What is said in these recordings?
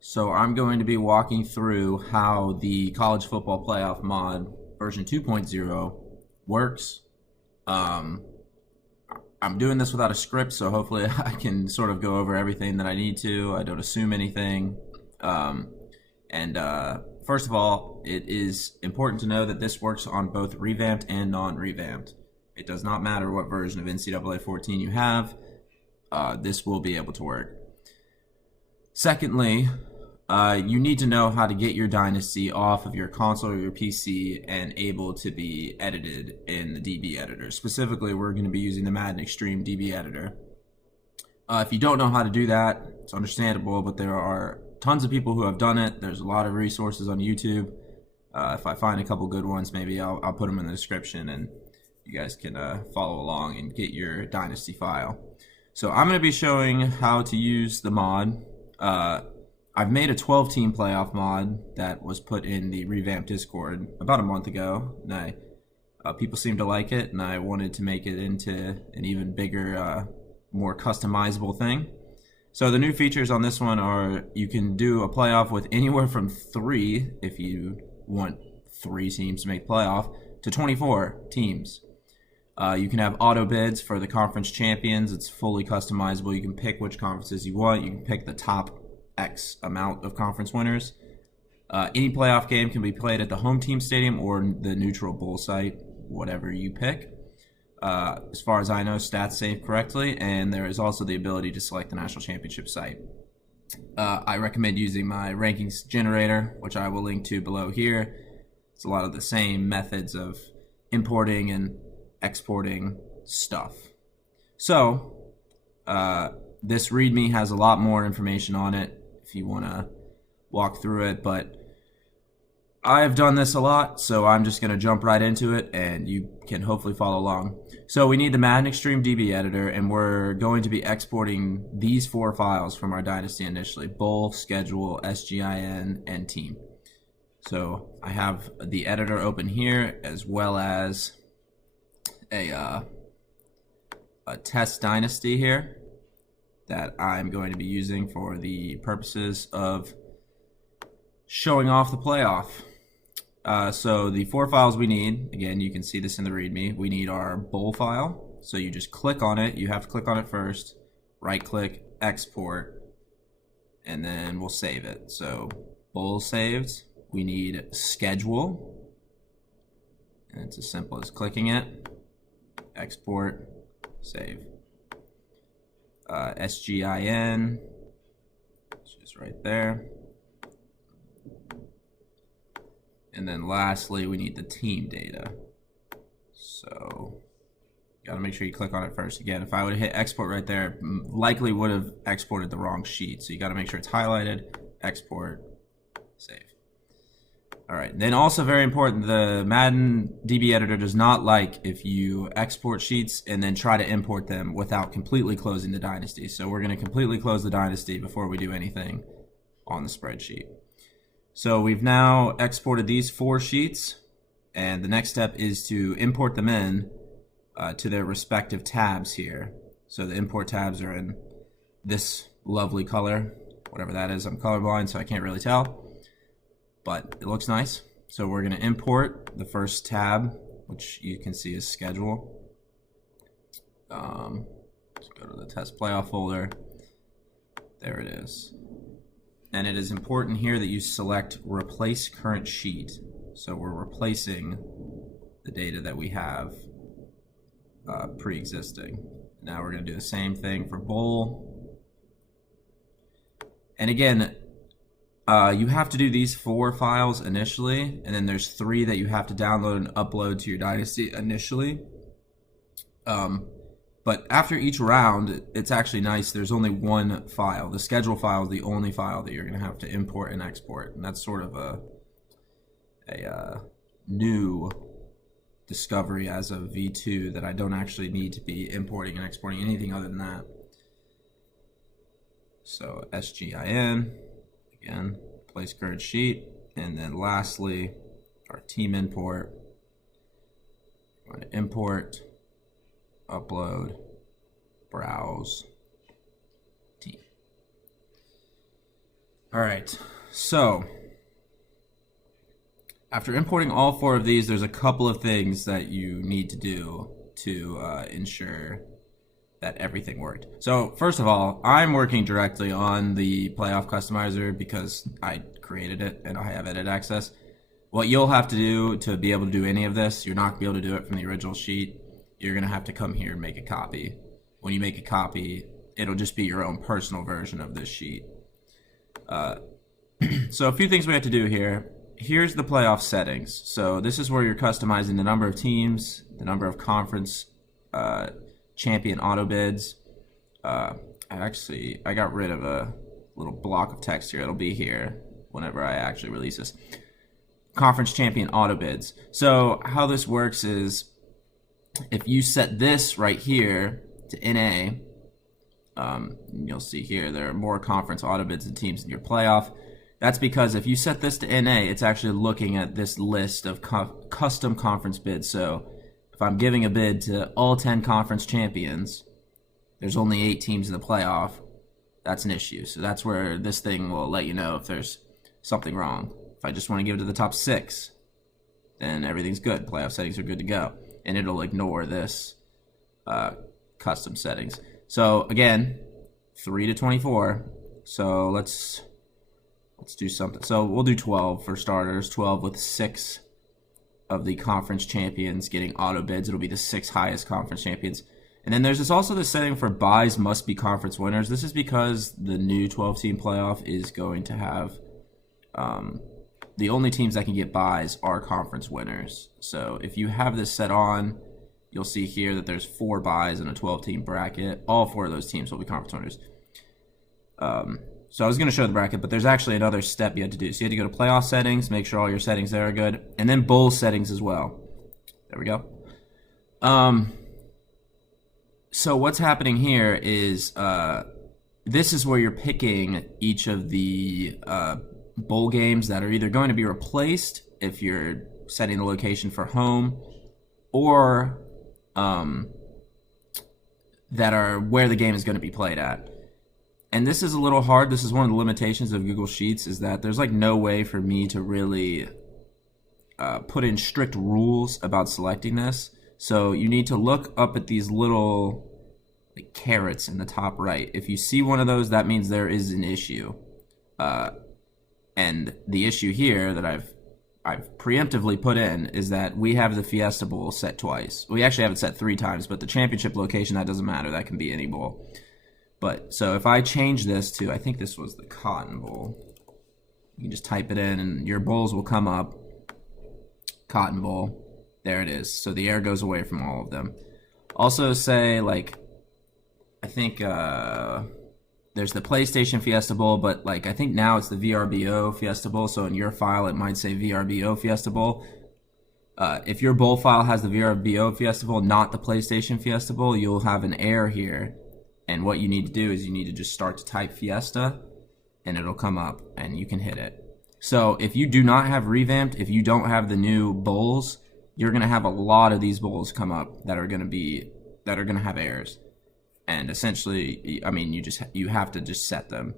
So I'm going to be walking through how the college football playoff mod version 2.0 works. Um, I'm doing this without a script, so hopefully I can sort of go over everything that I need to. I don't assume anything. First of all, it is important to know that this works on both revamped and non-revamped. It does not matter what version of NCAA 14 you have. This will be able to work. Secondly, you need to know how to get your dynasty off of your console or your PC and able to be edited in the DB editor. Specifically, we're going to be using the Madden Extreme DB editor. If you don't know how to do that, it's understandable, but there are tons of people who have done it. There's a lot of resources on YouTube. If I find a couple good ones, maybe I'll put them in the description and you guys can follow along and get your dynasty file. So I'm going to be showing how to use the mod. I've made a 12-team playoff mod that was put in the revamped Discord about a month ago, and people seemed to like it, and I wanted to make it into an even bigger, more customizable thing. So the new features on this one are you can do a playoff with anywhere from 3, if you want 3 teams to make playoff, to 24 teams. You can have auto bids for the conference champions. It's fully customizable. You can pick which conferences you want. You can pick the top X amount of conference winners. Any playoff game can be played at the home team stadium or the neutral bowl site, whatever you pick. As far as I know, stats save correctly, and there is also the ability to select the national championship site. I recommend using my rankings generator, which I will link to below here. It's a lot of the same methods of importing and exporting stuff. So, this README has a lot more information on it if you want to walk through it, but I've done this a lot, so I'm just going to jump right into it and you can hopefully follow along. So we need the Madden Extreme DB editor, and we're going to be exporting these 4 files from our dynasty initially: bowl, schedule, SGIN, and team. So I have the editor open here, as well as a test dynasty here that I'm going to be using for the purposes of showing off the playoff. So the 4 files we need, again, you can see this in the README. We need our bowl file. So you just click on it. You have to click on it first, right click, export, and then we'll save it. So bowl saved. We need schedule, and it's as simple as clicking it, export, save. SGIN, it's just right there. And then lastly, we need the team data. So you gotta make sure you click on it first. Again, if I would have hit export right there, likely would have exported the wrong sheet. So you gotta make sure it's highlighted, export, save. All right, then also very important, the Madden DB editor does not like if you export sheets and then try to import them without completely closing the dynasty. So we're gonna completely close the dynasty before we do anything on the spreadsheet. So we've now exported these 4 sheets, and the next step is to import them in to their respective tabs here. So the import tabs are in this lovely color, whatever that is. I'm colorblind, so I can't really tell, but it looks nice. So we're going to import the first tab, which you can see is schedule. Let's go to the test playoff folder. There it is. And it is important here that you select replace current sheet. So we're replacing the data that we have pre-existing. Now we're going to do the same thing for bowl. And again, you have to do these 4 files initially, and then there's 3 that you have to download and upload to your dynasty initially. But after each round, it's actually nice. There's only 1 file. The schedule file is the only file that you're going to have to import and export. And that's sort of a new discovery as of V2 that I don't actually need to be importing and exporting anything other than that. So SGIN, again, place current sheet. And then lastly, our team import. I'm going to import, upload, browse, team. All right. So after importing all 4 of these, there's a couple of things that you need to do to ensure that everything worked. So first of all, I'm working directly on the playoff customizer because I created it and I have edit access. What you'll have to do to be able to do any of this, you're not going to be able to do it from the original sheet. You're going to have to come here and make a copy. When you make a copy, it'll just be your own personal version of this sheet. So a few things we have to do here. Here's the playoff settings. So this is where you're customizing the number of teams, the number of conference champion auto bids. I got rid of a little block of text here. It'll be here whenever I actually release this. Conference champion auto bids. So how this works is if you set this right here to NA, you'll see here there are more conference auto bids and teams in your playoff. That's because if you set this to NA, it's actually looking at this list of custom conference bids. So if I'm giving a bid to all 10 conference champions, there's only 8 teams in the playoff. That's an issue. So that's where this thing will let you know if there's something wrong. If I just want to give it to the top 6, then everything's good. Playoff settings are good to go. And it'll ignore this custom settings. So again, 3 to 24. So let's do something. So we'll do 12 for starters. 12 with 6 of the conference champions getting auto bids. It'll be the 6 highest conference champions. And then there's also this setting for buys must be conference winners. This is because the new 12-team playoff is going to have the only teams that can get buys are conference winners. So if you have this set on, you'll see here that there's 4 buys in a 12-team bracket. All 4 of those teams will be conference winners. So I was going to show the bracket, but there's actually another step you had to do. So you had to go to playoff settings, make sure all your settings there are good, and then bowl settings as well. There we go. So what's happening here is this is where you're picking each of the bowl games that are either going to be replaced if you're setting the location for home, or that are where the game is going to be played at. And this is a little hard. This is one of the limitations of Google Sheets, is that there's like no way for me to really put in strict rules about selecting this. So you need to look up at these little like carrots in the top right. If you see one of those, that means there is an issue. And the issue here that I've preemptively put in is that we have the Fiesta Bowl set twice. We actually have it set 3 times, but the championship location, that doesn't matter. That can be any bowl. But so if I change this to, I think this was the Cotton Bowl. You can just type it in and your bowls will come up. Cotton Bowl. There it is. So the air goes away from all of them. Also say, like, I think there's the PlayStation Fiesta Bowl, but like I think now it's the VRBO Fiesta Bowl. So in your file, it might say VRBO Fiesta Bowl. If your bowl file has the VRBO Fiesta Bowl, not the PlayStation Fiesta Bowl, you'll have an error here. And what you need to do is you need to just start to type Fiesta, and it'll come up, and you can hit it. So if you do not have revamped, if you don't have the new bowls, you're going to have a lot of these bowls come up that are going to have errors. And essentially, I mean, you have to just set them.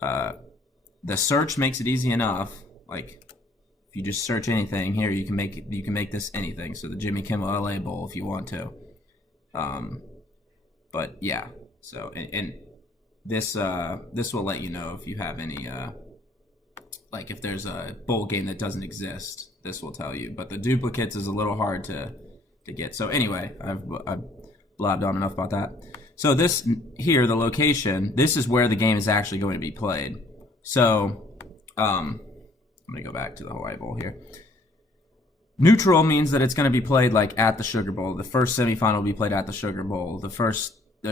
The search makes it easy enough. Like if you just search anything here, you can make this anything. So the Jimmy Kimmel LA Bowl if you want to. But yeah. So and this will let you know if you have any like if there's a bowl game that doesn't exist. This will tell you. But the duplicates is a little hard to get. So anyway, I've blabbed on enough about that. So this here, the location, this is where the game is actually going to be played. So I'm gonna go back to the Hawaii Bowl here. Neutral means that it's going to be played like at the Sugar Bowl. The first semifinal will be played at the Sugar Bowl. The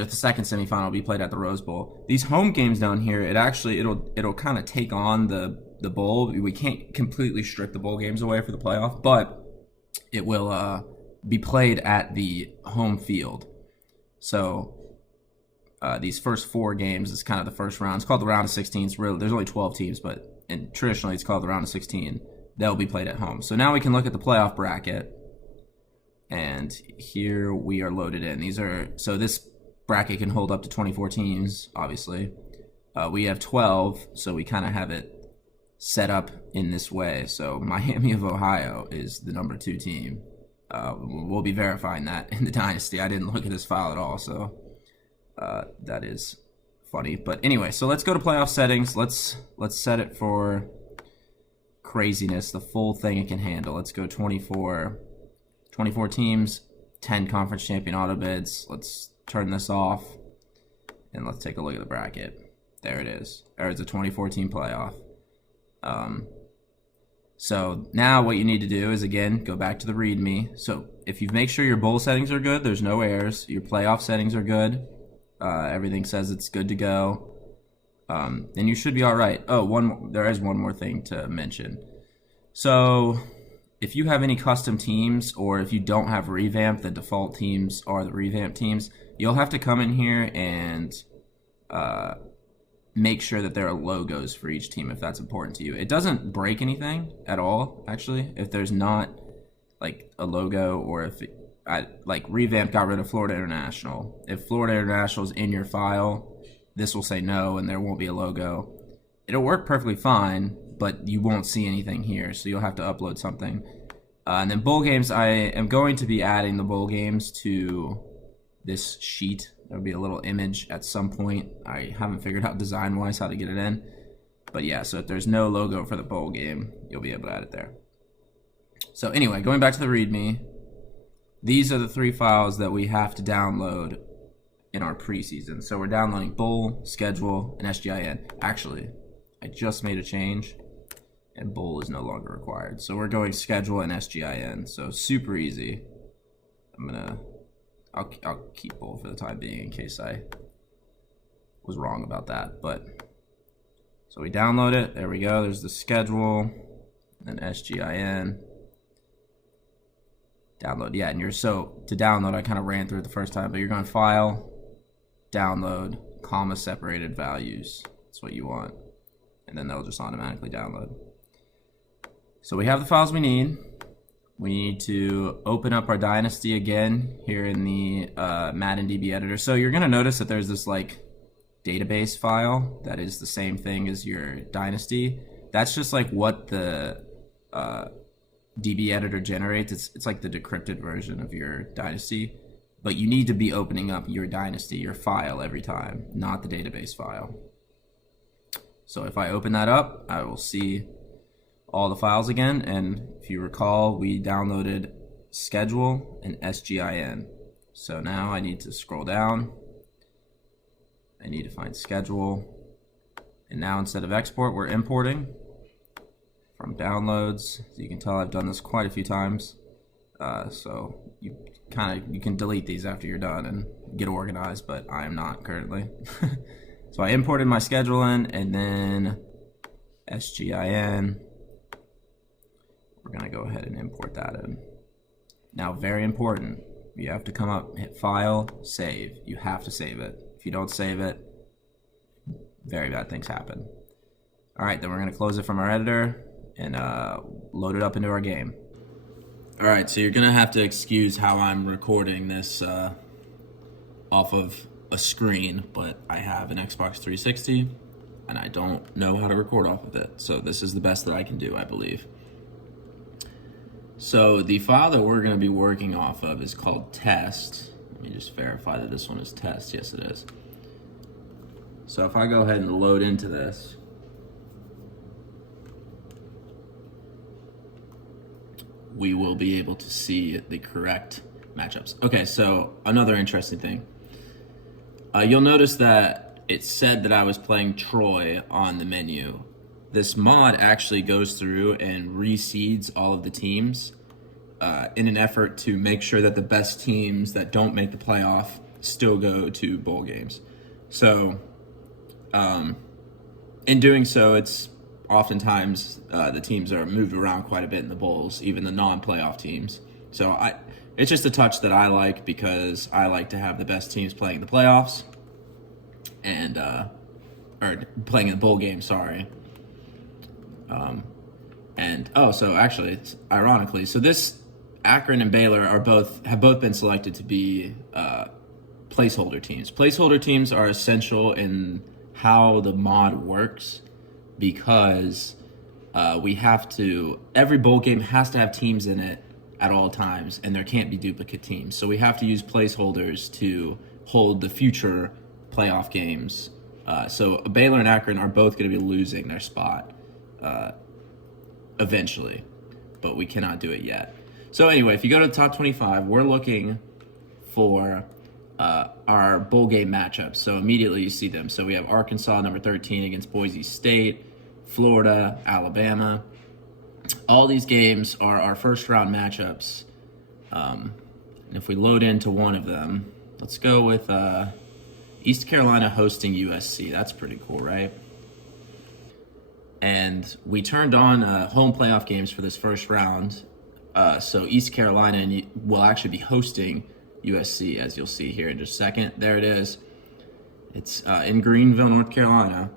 second semifinal will be played at the Rose Bowl. These home games down here, it'll kind of take on the bowl. We can't completely strip the bowl games away for the playoff, but it will be played at the home field. So these first 4 games is kind of the first round. It's called the round of 16. There's only 12 teams, and traditionally it's called the round of 16. They'll be played at home. So now we can look at the playoff bracket, and here we are loaded in. So this bracket can hold up to 24 teams, obviously. We have 12, so we kind of have it set up in this way. So Miami of Ohio is the number 2 team. We'll be verifying that in the Dynasty. I didn't look at this file at all, so that is funny. But anyway, so let's go to playoff settings. Let's set it for craziness, the full thing it can handle. Let's go 24 teams, 10 conference champion auto bids. Let's turn this off, and let's take a look at the bracket. There it is. There's a 2014 playoff. So now what you need to do is, again, go back to the README. So if you make sure your bowl settings are good, there's no errors. Your playoff settings are good. Everything says it's good to go. Then you should be all right. Oh, there is one more thing to mention. So if you have any custom teams, or if you don't have revamp, the default teams are the revamp teams, you'll have to come in here and make sure that there are logos for each team if that's important to you. It doesn't break anything at all, actually, if there's not like a logo, or if like revamp got rid of Florida International. If Florida International is in your file, this will say no and there won't be a logo. It'll work perfectly fine, but you won't see anything here, so you'll have to upload something. And then bowl games, I am going to be adding the bowl games to this sheet. There'll be a little image at some point. I haven't figured out design-wise how to get it in. But yeah, so if there's no logo for the bowl game, you'll be able to add it there. So anyway, going back to the README, these are the 3 files that we have to download in our preseason. So we're downloading bowl, schedule, and SGIN. Actually, I just made a change, and bowl is no longer required. So we're going schedule and SGIN. So super easy. I'll keep bowl for the time being in case I was wrong about that. But so we download it. There we go. There's the schedule and SGIN. Download. Yeah, and to download, I kind of ran through it the first time, but you're going file, download, comma separated values. That's what you want. And then they'll just automatically download. So we have the files we need. We need to open up our Dynasty again here in the Madden DB Editor. So you're going to notice that there's this like database file that is the same thing as your Dynasty. That's just like what the DB Editor generates. It's like the decrypted version of your Dynasty. But you need to be opening up your Dynasty, your file, every time, not the database file. So if I open that up, I will see all the files again, and if you recall, we downloaded schedule and SGIN. So now I need to scroll down. I need to find schedule, and now instead of export, we're importing from downloads. So you can tell I've done this quite a few times. So you can delete these after you're done and get organized, but I am not currently. So I imported my schedule in, and then SGIN. We're going to go ahead and import that in. Now, very important, you have to come up, hit File, Save. You have to save it. If you don't save it, very bad things happen. All right, then we're going to close it from our editor and load it up into our game. All right, so you're going to have to excuse how I'm recording this off of a screen, but I have an Xbox 360, and I don't know how to record off of it. So this is the best that I can do, I believe. So the file that we're going to be working off of is called test. Let me just verify that this one is test. Yes, it is. So if I go ahead and load into this, we will be able to see the correct matchups. Okay, so another interesting thing. You'll notice that it said that I was playing Troy on the menu. This mod actually goes through and reseeds all of the teams in an effort to make sure that the best teams that don't make the playoff still go to bowl games. So in doing so, it's oftentimes the teams are moved around quite a bit in the bowls, even the non-playoff teams. So it's just a touch that I like, because I like to have the best teams playing in the playoffs and or playing in the bowl game, sorry. So actually, it's ironically, so this Akron and Baylor have both been selected to be placeholder teams. Placeholder teams are essential in how the mod works, because every bowl game has to have teams in it at all times, and there can't be duplicate teams. So we have to use placeholders to hold the future playoff games. So Baylor and Akron are both going to be losing their spot eventually, but we cannot do it yet. So anyway, if you go to the top 25, we're looking for our bowl game matchups. So immediately you see them. So we have Arkansas, number 13, against Boise State, Florida, Alabama. All these games are our first round matchups. And if we load into one of them, let's go with East Carolina hosting USC. That's pretty cool, right? And we turned on home playoff games for this first round. So East Carolina will actually be hosting USC, as you'll see here in just a second. There it is. It's in Greenville, North Carolina.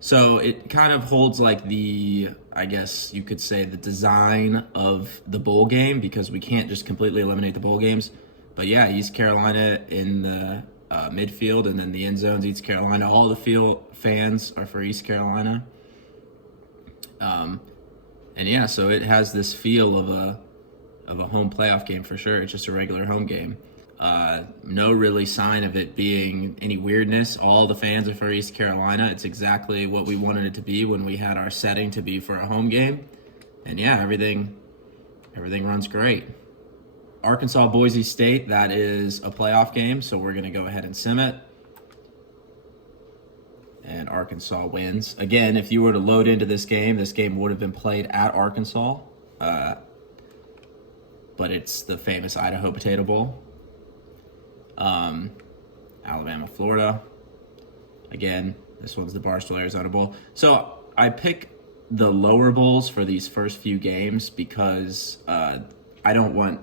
So it kind of holds like I guess you could say, the design of the bowl game, because we can't just completely eliminate the bowl games. But yeah, East Carolina in the midfield, and then the end zones, East Carolina. All the field fans are for East Carolina. And yeah, so it has this feel of a home playoff game for sure. It's just a regular home game. No really sign of it being any weirdness. All the fans are for East Carolina. It's exactly what we wanted it to be when we had our setting to be for a home game. And yeah, everything runs great. Arkansas, Boise State, that is a playoff game, so we're going to go ahead and sim it. And Arkansas wins. Again, if you were to load into this game would have been played at Arkansas. But it's the famous Idaho Potato Bowl. Alabama, Florida. Again, this one's the Barstool Arizona Bowl. So I pick the lower bowls for these first few games because I don't want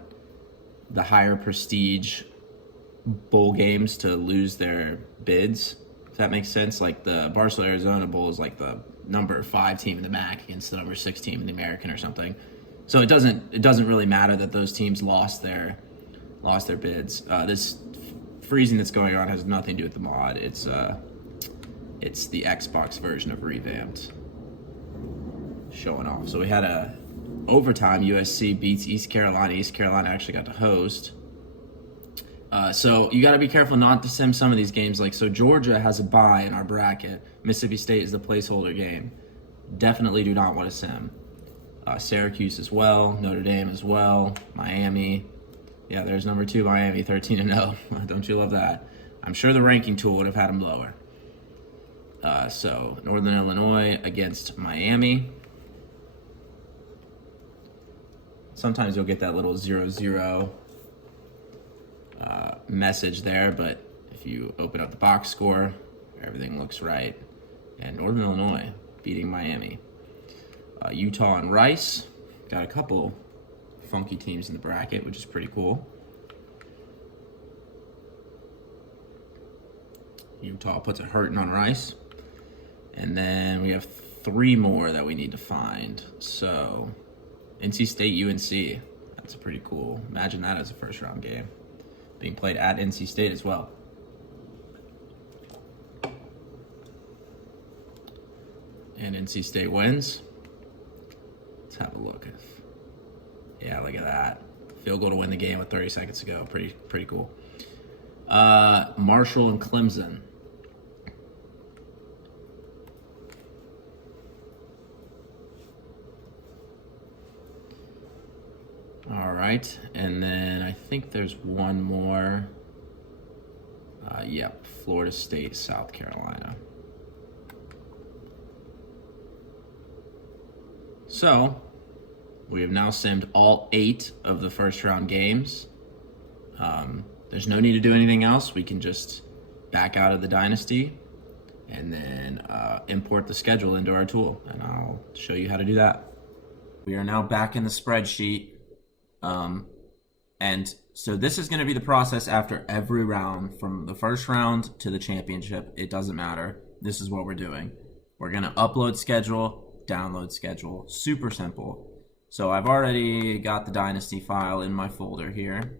the higher prestige bowl games to lose their bids. If that makes sense. Like the Barstool Arizona Bowl is like the number 5 team in the MAC against the number 6 team in the American or something. So it doesn't really matter that those teams lost their bids. This freezing that's going on has nothing to do with the mod. It's the Xbox version of Revamped showing off. So we had a overtime. USC beats East Carolina. East Carolina actually got to host. So you got to be careful not to sim some of these games. So Georgia has a bye in our bracket. Mississippi State is the placeholder game. Definitely do not want to sim. Syracuse as well. Notre Dame as well. Miami. Yeah, there's number 2 Miami, 13-0. Don't you love that? I'm sure the ranking tool would have had them lower. So Northern Illinois against Miami. Sometimes you'll get that little 0-0 message there, but if you open up the box score, everything looks right. And Northern Illinois beating Miami. Utah and Rice. Got a couple funky teams in the bracket, which is pretty cool. Utah puts a hurting on Rice. And then we have 3 more that we need to find. So, NC State, UNC. That's pretty cool. Imagine that as a first round game. Being played at NC State as well. And NC State wins. Let's have a look. Yeah, look at that. Field goal to win the game with 30 seconds to go. Pretty cool. Marshall and Clemson. All right, and then I think there's one more. Yep, Florida State, South Carolina. So, we have now simmed all 8 of the first round games. There's no need to do anything else. We can just back out of the dynasty and then import the schedule into our tool, and I'll show you how to do that. We are now back in the spreadsheet. And so this is going to be the process after every round, from the first round to the championship. It doesn't matter. This is what we're doing. We're going to upload schedule, download schedule. Super simple. So I've already got the Dynasty file in my folder here.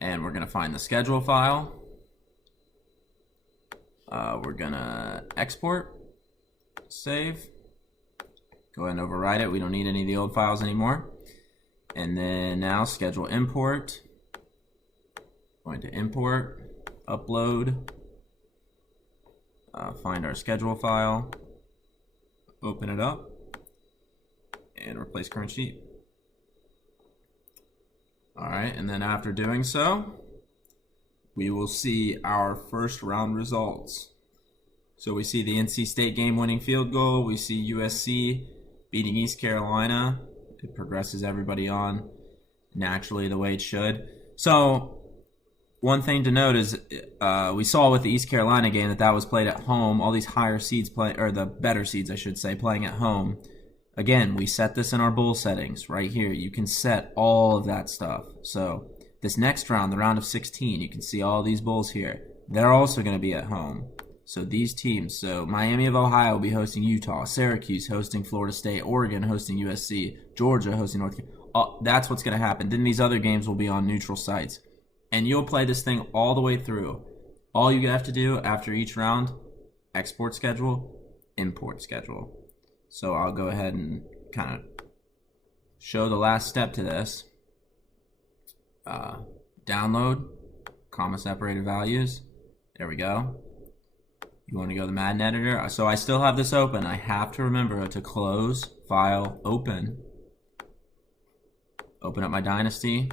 And we're going to find the schedule file. We're gonna export, save, go ahead and override it. We don't need any of the old files anymore. And then now schedule import. Going to import, upload, find our schedule file, open it up, and replace current sheet. All right, and then after doing so, we will see our first round results. So we see the NC State game winning field goal. We see USC beating East Carolina. It progresses everybody on naturally the way it should. So one thing to note is we saw with the East Carolina game that was played at home. All these higher seeds play, or the better seeds, I should say, playing at home. Again, we set this in our bowl settings right here. You can set all of that stuff. So this next round, the round of 16, you can see all these bowls here. They're also going to be at home. So these teams, so Miami of Ohio will be hosting Utah, Syracuse hosting Florida State, Oregon hosting USC, Georgia hosting North Carolina. That's what's going to happen. Then these other games will be on neutral sites. And you'll play this thing all the way through. All you have to do after each round, export schedule, import schedule. So I'll go ahead and kind of show the last step to this. Download, comma separated values. There we go. You want to go to the Madden Editor. So I still have this open. I have to remember to close, file, open. Open up my Dynasty.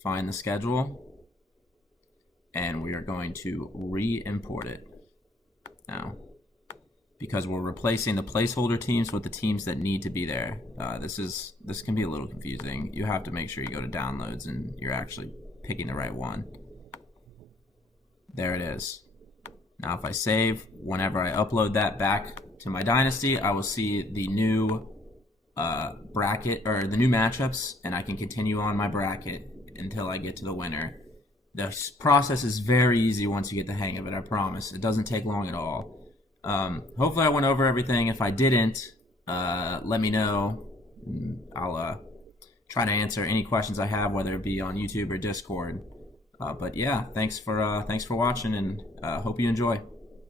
Find the schedule. And we are going to re-import it now, because we're replacing the placeholder teams with the teams that need to be there. This can be a little confusing. You have to make sure you go to downloads and you're actually picking the right one. There it is. Now if I save, whenever I upload that back to my Dynasty, I will see the new bracket, or the new matchups, and I can continue on my bracket until I get to the winner. The process is very easy once you get the hang of it, I promise. It doesn't take long at all. Hopefully I went over everything. If I didn't, let me know. I'll try to answer any questions I have, whether it be on YouTube or Discord. But yeah, thanks for watching, and hope you enjoy.